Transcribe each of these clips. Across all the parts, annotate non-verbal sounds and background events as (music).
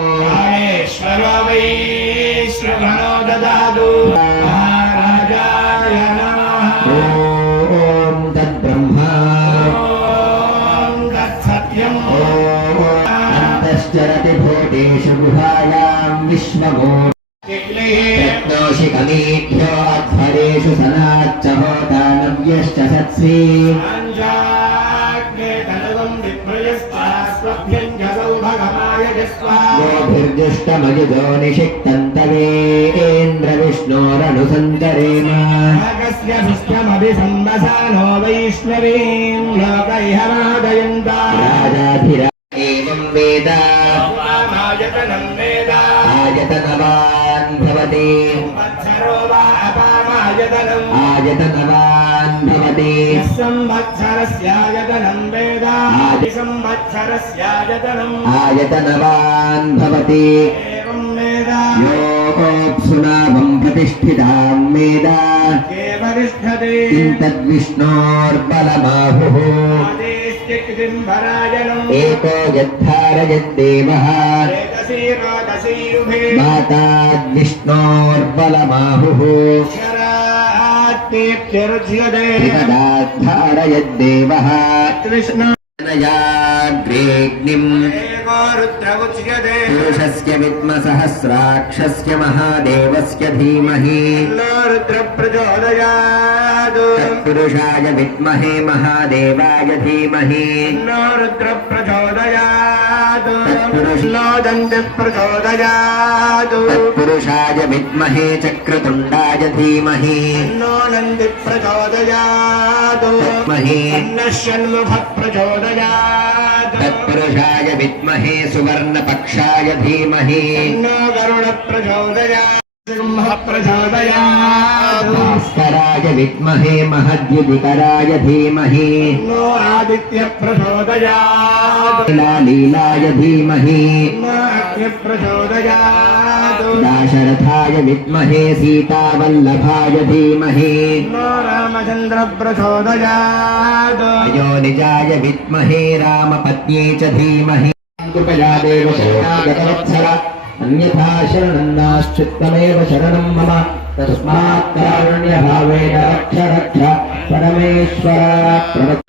कामेश्वरो वै श्रवणो ददातु महाराजाय नमः। ॐ तद्ब्रह्मा। ॐ तत्सत्यम्। अन्तश्चरति भूतेषु गुहायां विश्वमो अध्वरेषु सनाच्च होतानव्यश्च सत्स्वी गोभिर्जुष्टमयुजो निषिक्तन्तवेन्द्रविष्णोरनुसन्तरेम पुष्पमभिसम्बसानो वैष्णवीं लोकैहमादयन्ता राजाधिरा एवं वेद आयतनं वेद आयतनवान् भवति संवत्सरो वा अपामायतनम् आयतनवान् भवति संवत्सरस्यायतनं वेद संवत्सरस्यायतनम् आयतनवान् भवति एवं वेद योऽप्सुनामं प्रतिष्ठितां वेद वरिष्ठते किं तद्विष्णोर्बलमाहुः आदेश्चिक्तिम्भराजनम् एको यद्धारयद्देवः एतसी रोदसी युभे माताद्विष्णोर्बलमाहुः शरात्मीत्यरुच्यते त्रिपदाद्धारयद्देवः कृष्ण तनयाग्रेग्निम् एको रुद्र उच्यते पुरुषस्य विद्मसहस्राक्षस्य महादेवस्य धीमहि नो रुद्र प्रचोदयात् तत्पुरुषाय विद्महे महादेवाय धीमहि नो रुद्र प्रचोदयात् तत्पुरुष- नो दन्ति प्रचोदयात् तत्पुरुषाय विद्महे चक्रतुण्डाय धीमहि नो नन्दि प्रचोदयात् तस्महि अन्नः षण्मुख प्रचोदयात् तत्पुरुषाय विद्महे सुवर्णपक्षाय धीमहि नो गरुड प्रचोदयात् सिंह प्रचोदयात् भास्कराय विद्महे महद्युदिकराय धीमहि नो आदित्य प्रचोदयात् लीलाय धीमहि नो अग्नि प्रचोदयात् दाशरथाय विद्महे सीतावल्लभाय धीमहि नो रामचन्द्र प्रचोदयात् अयोनिजाय विद्महे रामपत्न्यै च धीमहि कृपया देव शरणागतवत्सल अन्यथा शरणं नास्त्युत्तमेव शरणं मम तस्मात् कारुण्यभावेन रक्ष रक्ष परमेश्वर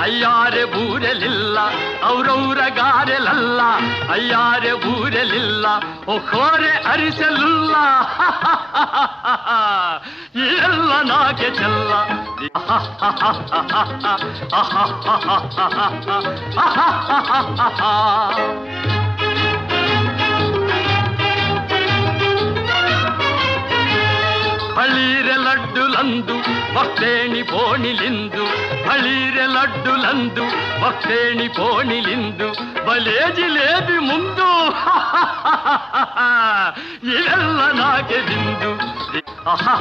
ಅಯ್ಯಾರೆ ಬೂರೆಲಿಲ್ಲ ಅವ್ರವ್ರ ಗಾರೆಲಲ್ಲ. ಅಯ್ಯಾರೆ ಬೂರೆಲಿಲ್ಲ ಒಖೋರೆ ಅರಿಸಲಿಲ್ಲ. ಎಲ್ಲ ನಾಕೆ ಚೆಲ್ಲ. ಆಹಾ (laughs) ಲಡ್ಡುಲಂದು ಭಕ್ತೇಣಿ ಪೋಣಿಲಿಂದು ಬಳಿರೆ ಲಡ್ಡುಲಂದು ಭಕ್ತೇಣಿ ಪೋಣಿಲಿಂದು ಬಲೇ ಜಿಲೇಬಿ ಮುಂದು ಇವೆಲ್ಲ ನಾಗೆ ಬಿಂದು ಆಹಾ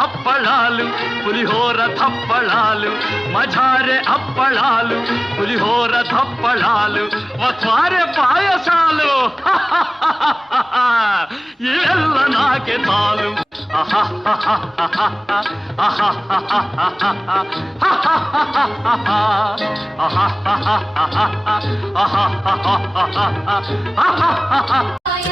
అప్పళాలు పులిహోర తప్పళాలు మజారే అప్పళాలు పులిహోర తప్పళాలు వారే పాయసాలు. (laughs) ఎల్ల నాకే చాలు. ఆహా (laughs) (laughs)